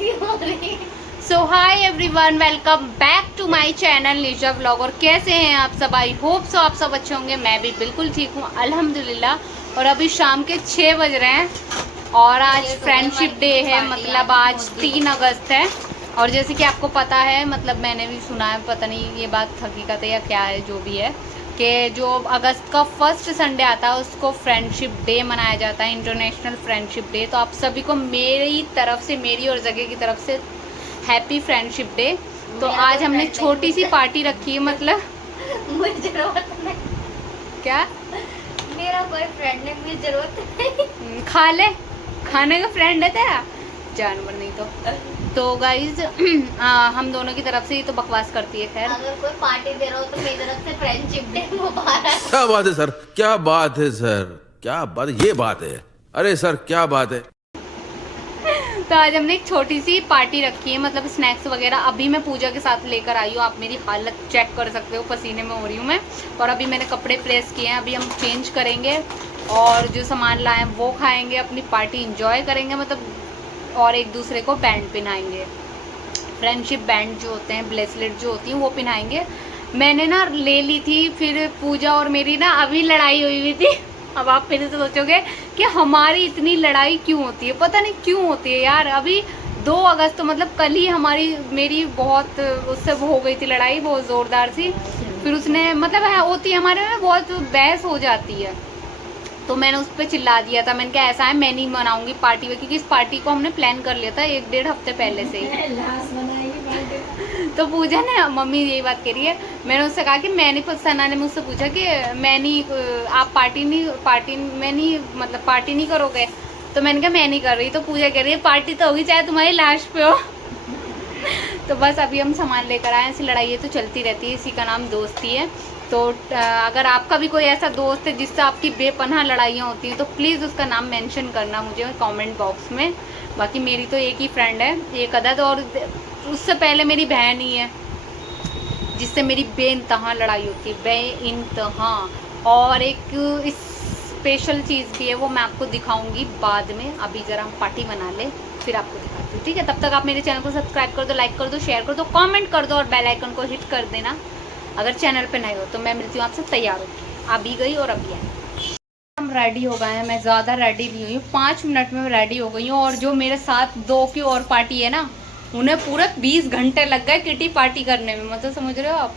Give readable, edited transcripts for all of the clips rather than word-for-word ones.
So hi everyone, welcome back to my channel Nisha vlog. और कैसे हैं आप सब? आई होप सो आप सब अच्छे होंगे। मैं भी बिल्कुल ठीक हूँ अल्हम्दुलिल्लाह। और अभी शाम के 6 बज रहे हैं और आज फ्रेंडशिप डे है, मतलब आज 3 अगस्त है। और जैसे कि आपको पता है, मतलब मैंने भी सुना है, पता नहीं ये बात हकीकत है या क्या है, जो भी है कि जो अगस्त का फर्स्ट संडे आता है उसको फ्रेंडशिप डे मनाया जाता है, इंटरनेशनल फ्रेंडशिप डे। तो आप सभी को मेरी तरफ से, मेरी और जगह की तरफ से हैप्पी फ्रेंडशिप डे। तो आज हमने छोटी सी पार्टी रखी है, मतलब मुझे जरूरत नहीं। क्या? मेरा कोई फ्रेंड नहीं, मुझे जरूरत नहीं। खा ले, खाने का फ्रेंड है तेरा, जानवर नहीं तो गाइज हम दोनों की तरफ से ही तो बकवास करती है। खैर, अगर कोई पार्टी दे रहा हो तो मेरी तरफ से फ्रेंडशिप डे मुबारक। क्या बात है सर, क्या बात है सर, क्या बात, ये बात है। अरे सर क्या बात है। तो आज हमने एक छोटी सी पार्टी रखी है, मतलब स्नैक्स वगैरह। अभी मैं पूजा के साथ लेकर आई हूँ, आप मेरी हालत चेक कर सकते हो, पसीने में हो रही हूँ मैं। और अभी मैंने कपड़े प्रेस किए हैं, अभी हम चेंज करेंगे और जो सामान लाए हैं वो खाएंगे, अपनी पार्टी इंजॉय करेंगे, मतलब और एक दूसरे को बैंड पहनाएंगे, फ्रेंडशिप बैंड जो होते हैं, ब्रेसलेट जो होती हैं वो पहनाएंगे। मैंने ना ले ली थी, फिर पूजा और मेरी ना अभी लड़ाई हुई थी। अब आप फिर से सोचोगे कि हमारी इतनी लड़ाई क्यों होती है, पता नहीं क्यों होती है यार। अभी 2 अगस्त तो मतलब कल ही मेरी बहुत उससे हो गई थी लड़ाई, बहुत ज़ोरदार सी। फिर उसने मतलब है होती है हमारे में, बहुत बहस हो जाती है। तो मैंने उस पर चिल्ला दिया था, मैंने कहा ऐसा है मैं नहीं मनाऊंगी पार्टी में, क्योंकि इस पार्टी को हमने प्लान कर लिया था 1-1.5 हफ्ते पहले से ही। तो पूजा ने, मम्मी यही बात कह रही है, मैंने उससे कहा कि मैं नहीं, सना ने मुझसे पूछा कि मैं नहीं, आप पार्टी नहीं करोगे? तो मैंने कहा मैं नहीं कर रही। तो पूजा कह रही है पार्टी तो होगी चाहे तुम्हारी लाश पे हो। तो बस अभी हम सामान लेकर आए। ऐसी लड़ाई तो चलती रहती है, इसी का नाम दोस्ती है। तो अगर आपका भी कोई ऐसा दोस्त है जिससे आपकी बेपनाह लड़ाइयाँ होती हैं तो प्लीज़ उसका नाम मेंशन करना मुझे कमेंट बॉक्स में। बाकी मेरी तो एक ही फ्रेंड है, एक अदद, और उससे पहले मेरी बहन ही है जिससे मेरी बेइंतहा लड़ाई होती है, बेइंतहा। और एक स्पेशल चीज़ भी है, वो मैं आपको दिखाऊंगी बाद में। अभी ज़रा हम पार्टी बना ले, फिर आपको दिखाती हूँ, ठीक है? तब तक आप मेरे चैनल को सब्सक्राइब कर दो, लाइक कर दो, शेयर कर दो, कमेंट कर दो और बेल आइकन को हिट कर देना अगर चैनल पे नए हो। तो मैं मिलती हूँ आपसे तैयार होगी, अभी गई और अभी आई। हम रेडी हो गए हैं, मैं ज़्यादा रेडी नहीं हुई हूँ, 5 मिनट में रेडी हो गई हूँ। और जो मेरे साथ 2 की और पार्टी है ना, उन्हें पूरे 20 घंटे लग गए किटी पार्टी करने में, मतलब समझ रहे हो आप?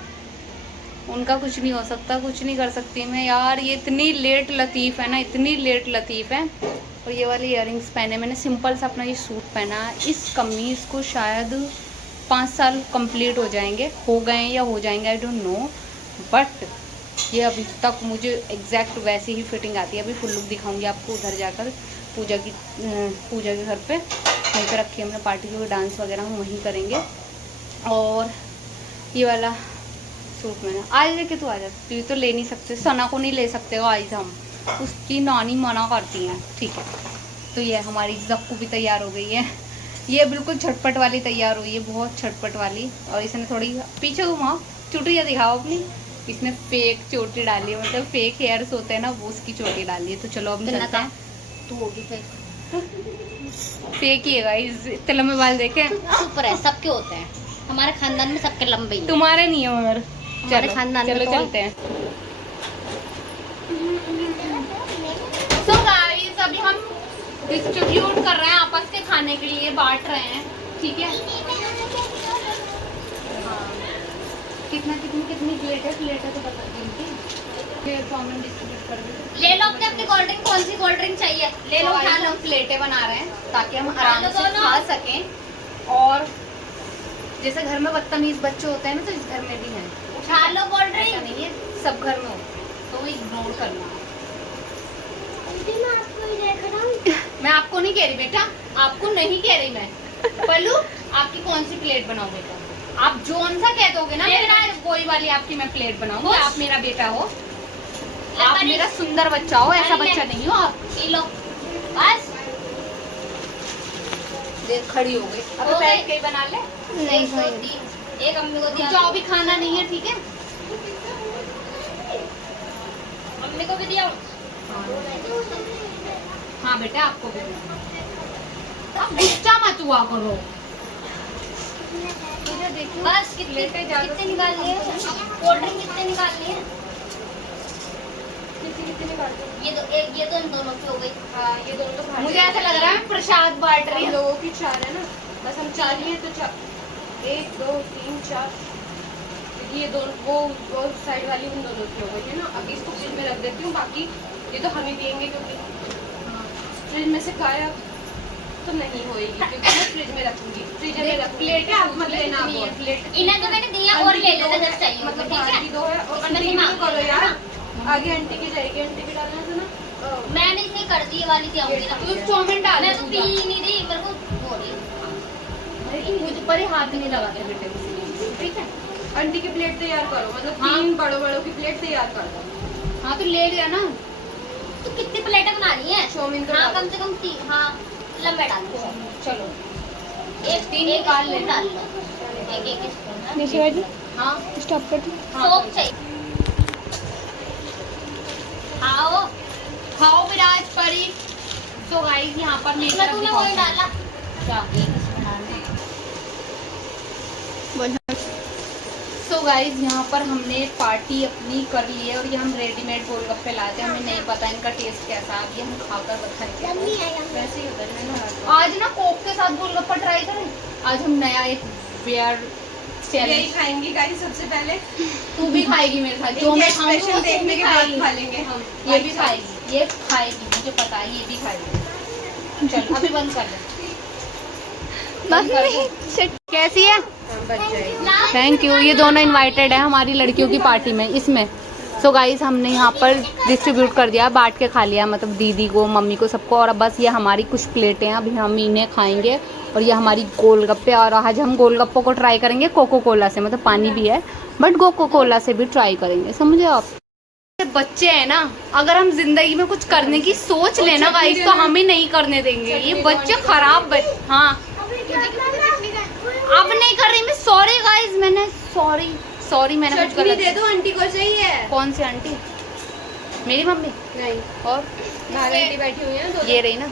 उनका कुछ नहीं हो सकता, कुछ नहीं कर सकती मैं यार। ये इतनी लेट लतीफ़ है ना, इतनी लेट लतीफ़ है। और ये वाले इयररिंग्स पहने, मैंने सिंपल सा अपना ये सूट पहना है। इस कमीज़ को शायद 5 साल कंप्लीट हो जाएंगे, हो गए या हो जाएंगे, आई डोंट नो। बट ये अभी तक मुझे एग्जैक्ट वैसी ही फिटिंग आती है। अभी फुल लुक दिखाऊंगी आपको उधर जाकर, पूजा के घर पे। वहीं पे रखी है हमने पार्टी, जो डांस वगैरह हम वहीं करेंगे। और ये वाला सूट मैंने आज लेके, तू आ जा, तू तो ले नहीं सकते, सना को नहीं ले सकते हो आज हम, उसकी नानी मना करती हैं, ठीक है? तो ये हमारी जक्कू भी तैयार हो गई है, ये बिल्कुल झटपट वाली तैयार हुई है, बहुत झटपट वाली। और इसने थोड़ी पीछे घुमाओ, चुटिया दिखाओ अपनी। इसने फेक चोटी डाली है, मतलब फेक हेयर्स होते हैं ना, वो उसकी चोटी डाली है। तो चलो अब चलते हैं। तू होगी फेक ही है गाइस, इतने लंबे बाल देखे? सुपर है, सबके होते हैं, हमारे खानदान में सबके लंबे ही। तुम्हारे नहीं है मगर। हमारे खानदान में चलो तो चलते हैं। So guys, अभी हम डिस्ट्रीब्यूट कर रहे हैं आपस के खाने के लिए, बांट रहे हैं, ठीक है? हाँ, कितनी प्लेट है तो बता दीजिए, तो हम डिस्ट्रीब्यूट कर देते। ले लो अपनी कोल्ड ड्रिंक, कौन सी कोल्ड ड्रिंक चाहिए ले लो, खा लो। हम प्लेटें बना रहे हैं ताकि हम आराम से खा सकें। और जैसे घर में बदतमीज बच्चे होते हैं ना, तो इस घर में भी हैं। खा लो कोल्ड ऐसा ड्रिंक। नहीं है, सब घर में होते हैं, तो इग्नोर करना। मैं आपको नहीं कह रही बेटा, आपको नहीं कह रही मैं। पल्लू, आपकी कौन सी प्लेट बनाओ बेटा? आप जोन सा कह दोगे ना मेरा, कोई वाली आपकी मैं प्लेट बनाऊंगी। आप मेरा बेटा हो, आप मेरा सुंदर बच्चा हो, ऐसा बच्चा नहीं हो आप। पी लो बस। देख खड़ी हो गई, अब बैठ के ही बना ले। नहीं भाई, एक अम्मी को दिया, जो अभी खाना नहीं है, ठीक है? अम्मी को भी दिया। हाँ बेटा, आपको भी। आप गुस्सा मत हुआ करो, देखियो बस कितने कितने निकाल लिए कोल्ड ड्रिंक कितने निकाल लिए कितने निकाल ये तो एक ये तो इन दोनों की हो गई हाँ ये दोनों तो मुझे ऐसा लग रहा है प्रसाद बांट रही है। लोगों की 4 है ना, बस हम 4 ही हैं तो 1 2 3 4, क्योंकि ये दोनों वो साइड वाली उन दोनों की हो गई है ना। अभी इसको फ्रिज में रख देती हूँ, बाकी ये तो हम ही पियेंगे क्योंकि फ्रिज में से गायब तो नहीं होएगी, क्योंकि मैं फ्रिज में रखूंगी। फ्रिज में रख प्लेट है, आप मत लेना प्लेट। इन्हें तो मैंने दिया और ले लेना जब चाहिए मतलब ठीक है। 2 है और आंटी की भी करो यार, आगे आंटी की जाएगी, आंटी की डालना था ना। मैंने इसे कर दी ये वाली थी आऊंगी ना तो चाउमीन डाल मैं तो पी ही नहीं रही मेरे को हो रही मुझे पर ही हाथ नहीं लगाते बेटे मुझे, ठीक है। आंटी की प्लेट तैयार करो, मतलब हाँ। 3 बड़ों की प्लेट तैयार कर दो। हाँ तो ले लिया ना। तो कितनी प्लेटें बनानी है चाउमीन तो हाँ डालो। कम से कम 3 हाँ लंबे डाल दो चलो एक 3 एक निकाल स्पून लेना। डाल लो एक स्पून ना निशा जी हाँ स्टॉप कर दो। सोप चाहिए खाओ खाओ विराज परी। सो गाइस यहाँ पर इसमें तूने वही डाला क्या एक स्पून डालना सो गाइस यहाँ पर हमने पार्टी अपनी कर ली है और ये हम रेडीमेड गोलगप्पे लाते हैं, हमें नहीं पता इनका टेस्ट कैसा है। अभी हम खाकर बताएंगे। वैसे ही होता है ना। आज ना कोक के साथ गोलगप्पा ट्राई करें। आज हम नया एक वेयर यही खाएंगे गाइस सबसे पहले। तू भी खाएगी मेरे साथ, जो मैं खाऊंगी स्पेशल देखने के बाद खा लेंगे हम। ये भी खाएगी, ये खाएगी, मुझे पता है ये भी खाएगी। चल अभी बंद कर दे। कैसी है? Thank you. ये दोनों इनवाइटेड है हमारी लड़कियों की पार्टी में इसमें। सो गाइस हमने यहाँ पर डिस्ट्रीब्यूट कर दिया, बांट के खा लिया, मतलब दीदी को मम्मी को सबको। और अब बस ये हमारी कुछ प्लेटें हैं, अभी हम इन्हें खाएंगे। और ये हमारी गोलगप्पे, और आज हम गोलगप्पों को ट्राई करेंगे कोको कोला से, मतलब पानी भी है बट कोको कोला से भी ट्राई करेंगे, समझे आप। बच्चे हैं ना, अगर हम जिंदगी में कुछ करने की सोच लेना गाइस तो हम ही नहीं करने देंगे। ये बच्चे खराब हाँ अब नहीं कर रही मैं। सॉरी गाइस, मैंने सॉरी मैंने कुछ चटनी गलत। दे दो आंटी को चाहिए। कौन सी आंटी? मेरी मम्मी नहीं और बाहर आंटी बैठी हुई है दो। ये रही ना,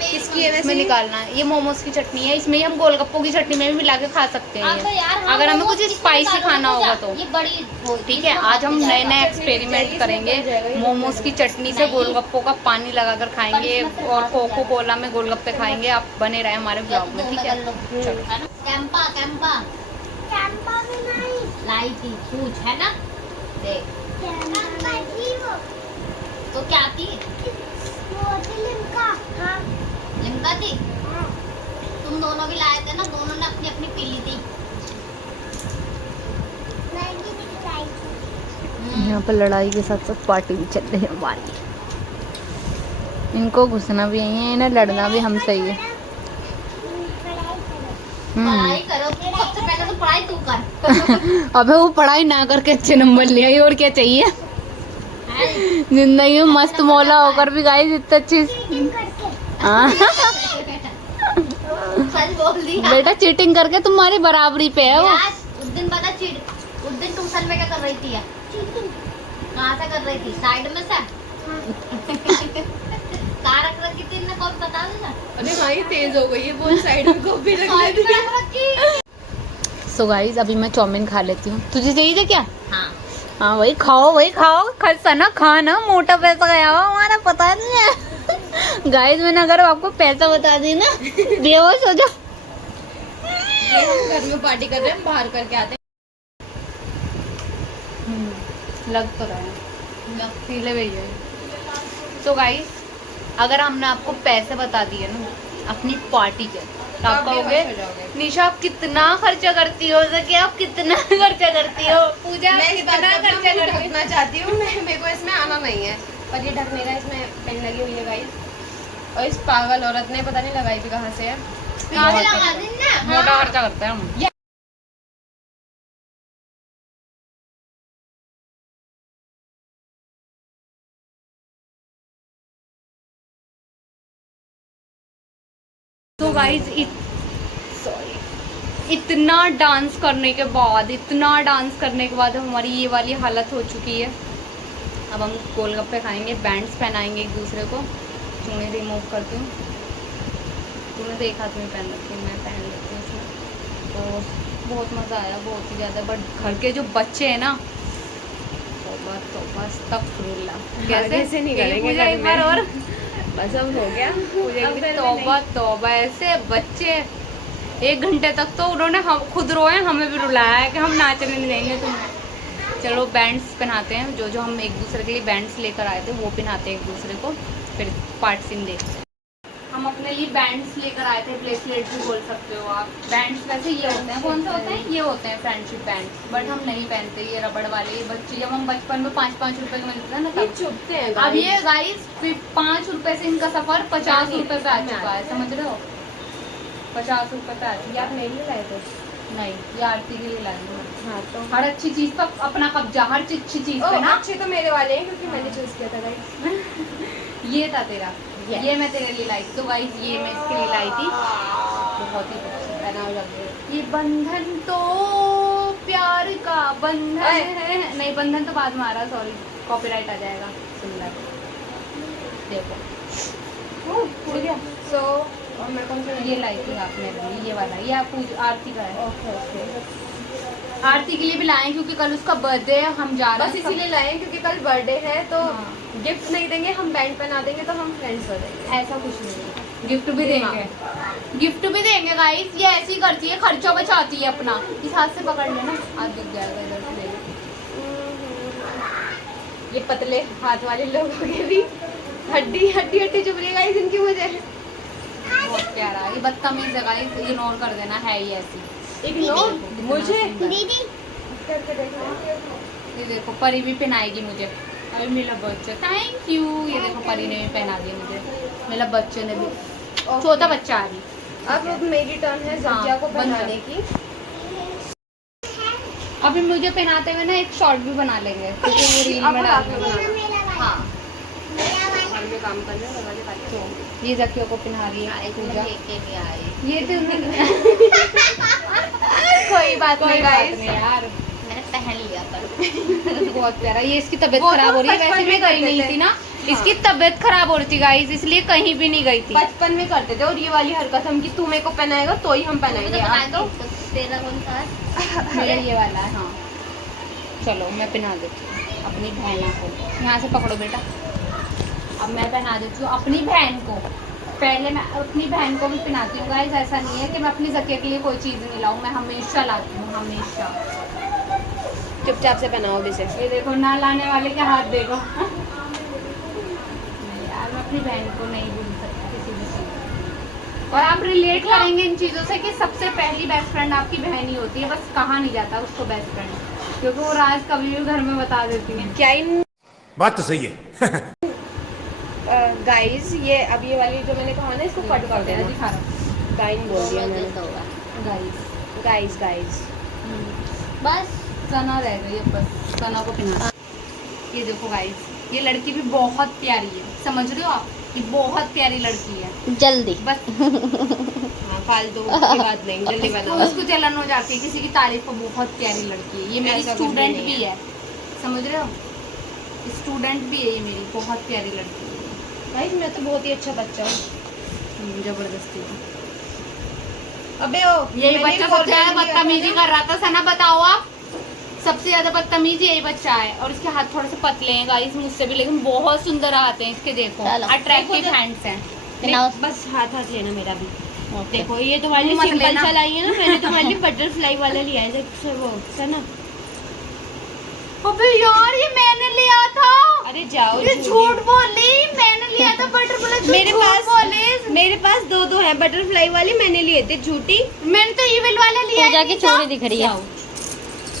किसकी है इसमें वैसे? निकालना है। ये मोमोज की चटनी है, इसमें ही हम गोलगप्पों की चटनी में भी मिला के खा सकते हैं अब ये। यार हाँ, अगर हमें मोमोज कुछ किसमें स्पाइसी निकालोगे खाना होगा तो ये बड़ी ठीक है। आज हम नए नए एक्सपेरिमेंट करेंगे। मोमोज की चटनी से गोलगप्पों का पानी लगाकर खाएंगे और कोको कोला में गोलगप्पे खाएंगे। आप बने रहे हमारे ब्लॉग में, ठीक है। चलो कैंपा कैंपा कैंपा में नहीं लाई थी पूछ है ना देख तो क्या थी लिम्का थी। तुम दोनों भी लाए थे ना, दोनों ने अपनी अपनी पी ली थी। यहाँ पर लड़ाई के साथ साथ पार्टी भी चल रही है हमारी। इनको घुसना भी यही है, इन्हें लड़ना भी हमसे ही है। पढ़ाई करो सबसे पहले तो पढ़ाई तू कर। अबे वो पढ़ाई ना करके अच्छे नंबर ले आई, और क्या चाहिए। जिंदगी में मस्त मौला होकर भी गाइस इतनी अच्छी हाँ। सच बोल दिया बेटा चीटिंग करके तुम्हारी बराबरी पे है वो। यार, उस दिन पता उस दिन ट्यूशन में क्या कर रही थी यार? कहाँ से कर रही थी? साइड में से कहाँ रख रखी थी? इन्हें कौन बता देना? अरे हाँ ये तेज हो गई है, बहुत साइड में कॉपी रख साइड लेती में है। रख रखी। सो गाइस अभी मैं चाउमीन खा लेती हूँ। तुझे चाहिए क्या? हाँ हाँ वही खाओ खर्चा ना खाना, मोटा पैसा गया हुआ हमारा, पता नहीं है। गाइस मैंने अगर आपको पैसा बता दी ना बेहोश हो जाओ। हम घर में पार्टी कर रहे हैं, बाहर करके आते लग तो रहा है पीले भैया। तो गाइस अगर हमने आपको पैसे बता दिए ना अपनी पार्टी के तो आप कहोगे निशा आप कितना खर्चा करती हो, सके आप कितना खर्चा करती हो। पूजा हैं। मैं इस बात कितना को खर्चा करती हो। ढकना चाहती हूँ, मेरे को इसमें आना नहीं है, पर ये ढकने का इसमें पेन लगी हुई है गाइस। और इस पागल औरत ने पता नहीं लगाई भी कहाँ से है। कहाँ से लगा दी ना? मोटा खर्चा करते हैं हम। तो गाइस इतना डांस करने के बाद हमारी ये वाली हालत हो चुकी है। अब हम गोलगप्पे खाएंगे, बैंड्स पहनाएंगे एक दूसरे को। चूड़े रिमूव करती हूँ, तूने तो एक हाथ में पहन रखी है, मैं पहन लेती हूँ इसमें। तो बहुत मज़ा आया, बहुत ही ज़्यादा। बट घर के जो बच्चे हैं ना, तौबा अस्तगफिरुल्लाह, कैसे नहीं यही करेंगे पूजा घर एक बार में। और बस अब हो गया पूजा की भी तौबा तौबा, ऐसे बच्चे 1 घंटे तक तो उन्होंने हम खुद रोए, हमें भी रुलाया है कि हम नाचने नहीं देंगे तुम्हें। चलो बैंड्स पहनाते हैं, जो जो हम एक दूसरे के लिए बैंड्स लेकर आए थे वो पहनाते हैं एक दूसरे को, फिर पार्ट सीन देखते हैं। हम अपने लिए बैंड्स लेकर आए थे, ब्रेसलेट भी बोल सकते हो आप। बैंड्स वैसे ये होते हैं, कौन से होते हैं, ये होते हैं फ्रेंडशिप बैंड्स, बट हम नहीं पहनते ये रबड़ वाले। बच्चे जब हम बचपन में 5-5 रुपए के मिलते थे ना ये तब। चुभते हैं अब ये गाइस 5 रुपए से इनका सफर 50 रुपए पे आ चुका है, समझ रहे हो, 50 रुपए पे आ ये चुका आप है। मेरे लिए लाए थे? नहीं, ये आरती के लिए लाई हूँ। हाँ तो हर अच्छी चीज पर अपना कब्जा, हर अच्छी चीज पे ना। अच्छे तो मेरे वाले हैं क्योंकि मैंने चूज किया था गाइस। ये था तेरा, Yes. ये मैं तेरे लिए लाई थी। तो गाइस ये मैं इसके लिए लाई थी, बहुत ही अच्छा पहनाव लग रहा है। ये बंधन तो प्यार का बंधन है, नहीं बंधन तो बाद में आ रहा, सॉरी कॉपीराइट आ जाएगा। सुंदर देखो, उड़ गया। सो और मैं कौन सा ये लाई थी आप मेरे लिए, ये वाला, ये आप आरती का है। Okay okay. आरती के लिए भी लाए क्योंकि कल उसका बर्थडे है, हम जा रहे बस हैं इसीलिए लाए हैं क्योंकि कल बर्थडे है तो हाँ। गिफ्ट नहीं देंगे, हम बैंड पहना देंगे तो हम फ्रेंड्स हो जाएंगे। ऐसा कुछ नहीं है, गिफ्ट भी देंगे, गिफ्ट भी देंगे गाइस। ये ऐसी करती है, खर्चा बचाती है अपना। इस हाथ से पकड़ लेना, हाथ दिख जाएगा इधर से ले लो। ये पतले हाथ वाले लोगों के भी हड्डी हड्डी हड्डी चुभ रही है गाइस इनकी मुझे। बहुत प्यारा है, ये बदतमीज है गाइस, इग्नोर कर देना, है ही ऐसी। इग्नोर मुझे दीदी करके देखो। ये देखो परी भी पहनाएगी मुझे, अरे मेरा बच्चा, थैंक यू। ये देखो परी ने भी पहना दिया मुझे, मेरा बच्चे ने भी, छोटा बच्चा है अभी। अब मेरी टर्न है ज़किया को हाँ, बन बनाने की। अभी मुझे पहनाते हुए ना एक शॉर्ट भी बना लेंगे क्योंकि वो रील अब में रात में डालना। बनाना। हाँ, घर में काम करने वाले वाले तो ये जकिया को पहना रही है पूजा। लेके भी आए। ये तो कोई बात कोई नहीं बात गाइस। नहीं यार, मैंने पहन लिया कल। बहुत प्यारा। ये इसकी तबीयत वो खराब तो हो रही है, बचपन वैसे में मैं गई करते नहीं थे। थी ना, हाँ। इसकी तबीयत खराब हो रही थी गाइस, इसलिए कहीं भी नहीं गई थी। बचपन में करते थे और ये वाली हरकत हम कि तू मेरे को पहनाएगा तो ही हम पहनाएंगे। आप तो तेरा कौन सा है? मेरा ये वाला है। हाँ चलो मैं पहना देती हूँ अपनी बहन को, यहाँ से पकड़ो बेटा। अब मैं पहना देती हूँ अपनी बहन को। पहले मैं अपनी बहन को भी पहनाती हूँ गाइस, ऐसा नहीं है कि मैं अपनी जकिया के लिए कोई चीज़ नहीं लाऊँ, मैं हमेशा लाती हूँ, हमेशा। चुपचाप से पहनाओ भी से। ये देखो ना लाने वाले के हाथ देखो। नहीं यार, मैं अपनी बहन को नहीं भूल सकती किसी भी चीज़। और आप रिलेट करेंगे इन चीज़ों से कि सबसे पहली बेस्ट फ्रेंड आपकी बहन ही होती है, बस कहा नहीं जाता उसको बेस्ट फ्रेंड, क्योंकि वो राज कभी भी घर में बता देती है। क्या इन बात तो सही है। गाइस ये अब ये वाली जो मैंने कहा ना इसको कट कर देना। दिखा रहा गाइन बोल दिया मैंने। जैसा होगा। गाइस। गाइस गाइस बस सना रह गई है, बस सना को पहना। ये देखो गाइस, ये लड़की भी बहुत प्यारी है, समझ रहे हो आप, ये बहुत प्यारी लड़की है। जल्दी बस हाँ फालतू की बात नहीं, जल्दी बताओ। उसको जलन हो जाती है किसी की तारीफ पर, बहुत प्यारी लड़की है। ये मेरी ऐसा कुछ भी स्टूडेंट नहीं भी है, समझ रहे हो, स्टूडेंट भी है ये मेरी, बहुत प्यारी लड़की है। गाइस मैं तो बहुत ही अच्छा बच्चा हूँ। जबरदस्ती। अबे ओ यही बच्चा सबसे ज्यादा बदतमीजी कर रहा था, सना बताओ आप, सबसे ज्यादा बदतमीजी यही बच्चा है। और इसके हाथ थोड़े से पतले हैं गाइस मुझसे भी, लेकिन बहुत सुंदर हाथ हैं इसके, देखो चलो। अट्रैक्टिव हैंड्स हैं। पहनाओ। बस हाथ हाथ लेना मेरा भी। ओके। देखो ये तुम्हारे लिए मत सिंपल लेना। चलाई है ना, मैंने तुम्हारे लिए बटरफ्लाई वाला लिया है वो सना। अबे यार ये मैंने लिया था, अरे जाओ ये झूठ बोली, मैंने लिया था बटरफ्लाई। मेरे पास दो है बटरफ्लाई वाली, मैंने लिए थे झूठी। मैंने तो इविल वाला लिया पूजा ही की नहीं था। चोरी दिख रही है।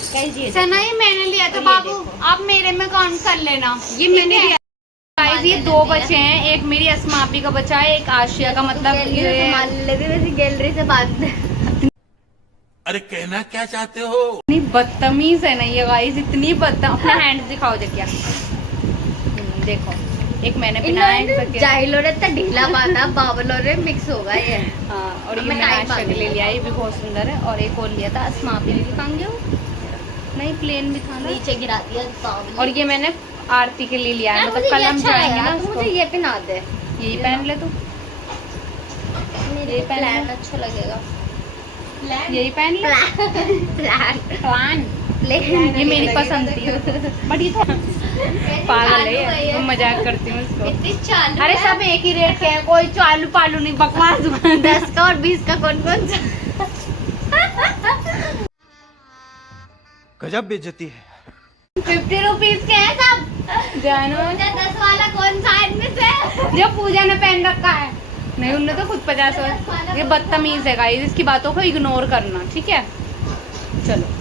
गाइस ये सना ये मैंने लिया था और ये बाबू, देखो। आप मेरे में काउंट कर लेना। ये मैंने लिया। गाइस ये दो बच्चे हैं, एक मेरी अस्मापी का बच्चा है, एक आशिया का, मतलब ये गैलरी से बात अरे कहना क्या चाहते हो? इतनी बदतमीज है ना ये गाइस, इतनी बदतमीज। अपना हैंड्स दिखाओ देखिए, देखो एक मैंने पहना है एक जकिया। जाहिलो रे तो ढीला पाता बाबलो रे मिक्स होगा ये। हाँ, और ये मैं मैंने टाइम आशिया के लिए लिया, ये भी बहुत सुंदर है। और एक और लिया था अस्मापी के लिए, कहाँ गया वो? नहीं प्लेन भी था ना। नीचे गिरा दिया बाबलो। और ये मैंने आरती के लिए लिया है, यार, मतलब मुझे कल ये हम अच्छा जाएंगे लगा, ना तो उसको। मुझे ये पहना दे। यही पहन ले तू। मेरे ये पहन प्लान ले। अच्छा लगेगा। यही पहन ले। प्लान ये मेरी पसंद थी बट ये पागल है, मैं मजाक करती हूँ इसको। इतनी चालू अरे है। सब एक ही रेट के हैं, कोई चालू पालू नहीं, बकवास। 10 का और 20 का कौन कौन सा? गजब बेइज्जती है। 50 रुपीज के हैं सब। जानो मुझे 10 वाला कौन सा है इनमें से? जो पूजा ने पहन रखा है, नहीं उनने तो खुद 50 वाला। ये बदतमीज है गाइस, इसकी बातों को इग्नोर करना, ठीक है। चलो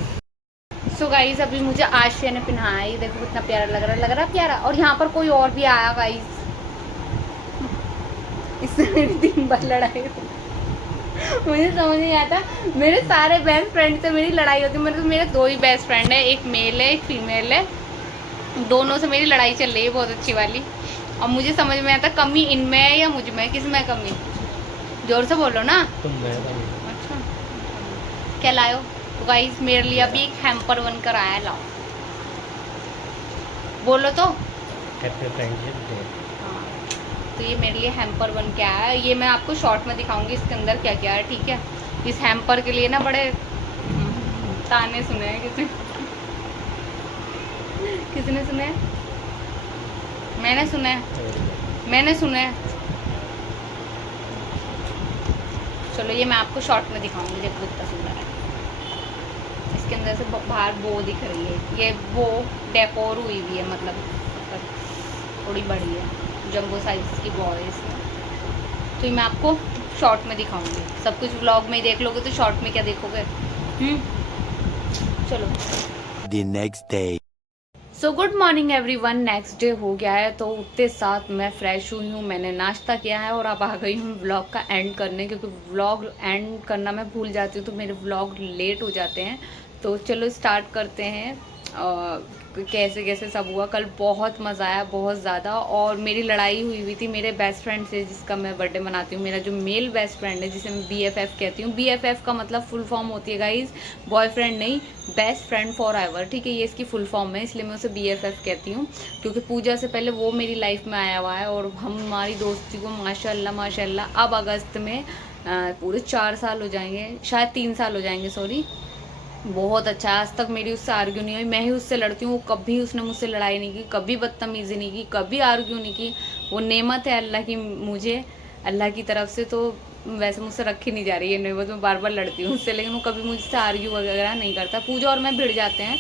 सो गाइस अभी मुझे आशिया ने पहनाया, ये देखो कितना प्यारा लग रहा है प्यारा। और यहाँ पर कोई और भी आया गाइस, इससे मेरी 3 बार लड़ाई हुई। मुझे समझ नहीं आता, मेरे सारे बेस्ट फ्रेंड से मेरी लड़ाई होती है। मेरे 2 ही बेस्ट फ्रेंड है, एक मेल है एक फीमेल है, दोनों से मेरी लड़ाई चल रही है बहुत अच्छी वाली। और मुझे समझ में आता कमी इनमें है या मुझ में, किस में कमी? जोर से बोलो ना। अच्छा क्या लाओ? तो गाइस मेरे लिए अभी एक हैम्पर बनकर आया, लाओ बोलो तो। तो ये मेरे लिए हैम्पर बन के आया है, ये मैं आपको शॉर्ट में दिखाऊंगी इसके अंदर क्या क्या है, ठीक है। इस हैम्पर के लिए ना बड़े ताने सुने हैं किसने सुने हैं? मैंने सुने हैं। चलो ये मैं आपको शॉर्ट में दिखाऊंगी, देखो कितना सुंदर है। इसके अंदर से बाहर बो दिख रही है, ये वो डेकोर हुई हुई है, मतलब थोड़ी बड़ी है, जंबो साइज की बॉल है इसमें। तो ये मैं आपको शॉर्ट में दिखाऊंगी, सब कुछ व्लॉग में ही देख लोगे तो शॉर्ट में क्या देखोगे। चलो The next day. So good morning everyone, next day हो गया है। तो उठते साथ मैं फ्रेश हुई हूँ, मैंने नाश्ता किया है और अब आ गई हूँ व्लॉग का एंड करने, क्योंकि व्लॉग एंड करना मैं भूल जाती हूँ तो मेरे व्लॉग लेट हो जाते हैं। तो चलो स्टार्ट करते हैं। कैसे कैसे सब हुआ, कल बहुत मज़ा आया, बहुत ज़्यादा। और मेरी लड़ाई हुई थी मेरे बेस्ट फ्रेंड से, जिसका मैं बर्थडे मनाती हूँ। मेरा जो मेल बेस्ट फ्रेंड है, जिसे मैं BFF कहती हूँ। BFF का मतलब फुल फॉर्म होती है गाइज, बॉयफ्रेंड नहीं, बेस्ट फ्रेंड फॉर एवर, ठीक है। ये इसकी फुल फॉर्म है, इसलिए मैं उसे BFF कहती हूँ, क्योंकि पूजा से पहले वो मेरी लाइफ में आया हुआ है। और हमारी दोस्ती को माशाल्लाह अब अगस्त में पूरे 4 साल हो जाएंगे, शायद 3 साल हो जाएंगे, सॉरी। बहुत अच्छा, आज तक मेरी उससे आर्ग्यू नहीं हुई, मैं ही उससे लड़ती हूँ, वो कभी उसने मुझसे लड़ाई नहीं की, कभी बदतमीज़ी नहीं की, कभी आर्ग्यू नहीं की। वो नेमत है अल्लाह की, मुझे अल्लाह की तरफ से। तो वैसे मुझसे रखी नहीं जा रही है नेमत, मैं बार बार लड़ती हूँ उससे, लेकिन वो कभी मुझसे आर्ग्यू वगैरह नहीं करता। पूजा और मैं भिड़ जाते हैं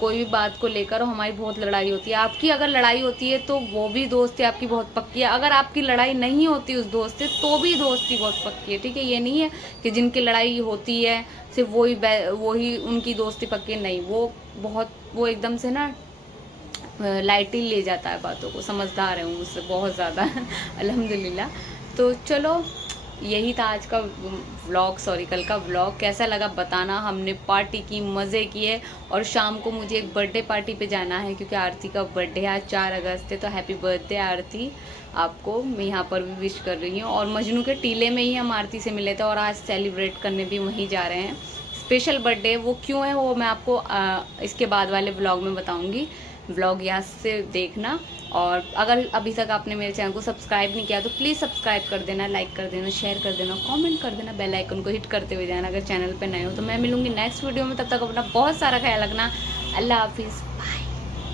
कोई भी बात को लेकर, और हमारी बहुत लड़ाई होती है। आपकी अगर लड़ाई होती है तो वो भी दोस्ती आपकी बहुत पक्की है, अगर आपकी लड़ाई नहीं होती उस दोस्त से तो भी दोस्ती बहुत पक्की है, ठीक है। ये नहीं है कि जिनकी लड़ाई होती है सिर्फ वही उनकी दोस्ती पक्की, नहीं। वो एकदम से ना लाइटली ले जाता है बातों को, समझदार है मुझसे बहुत ज़्यादा अल्हम्दुलिल्लाह। तो चलो यही था आज का व्लॉग, सॉरी कल का व्लॉग। कैसा लगा बताना। हमने पार्टी की, मज़े किए, और शाम को मुझे एक बर्थडे पार्टी पे जाना है, क्योंकि आरती का बर्थडे है आज 4 अगस्त है। तो हैप्पी बर्थडे आरती, आपको मैं यहाँ पर भी विश कर रही हूँ। और मजनू के टीले में ही हम आरती से मिले थे, और आज सेलिब्रेट करने भी वहीं जा रहे हैं। स्पेशल बर्थडे वो क्यों है वो मैं आपको इसके बाद वाले व्लॉग में बताऊँगी, व्लॉग यहाँ से देखना। और अगर अभी तक आपने मेरे चैनल को सब्सक्राइब नहीं किया तो प्लीज़ सब्सक्राइब कर देना, लाइक कर देना, शेयर कर देना, कमेंट कर देना, बेल आइकन को हिट करते हुए जाना अगर चैनल पे नए हो। तो मैं मिलूंगी नेक्स्ट वीडियो में, तब तक अपना बहुत सारा ख्याल रखना। अल्लाह हाफिज़।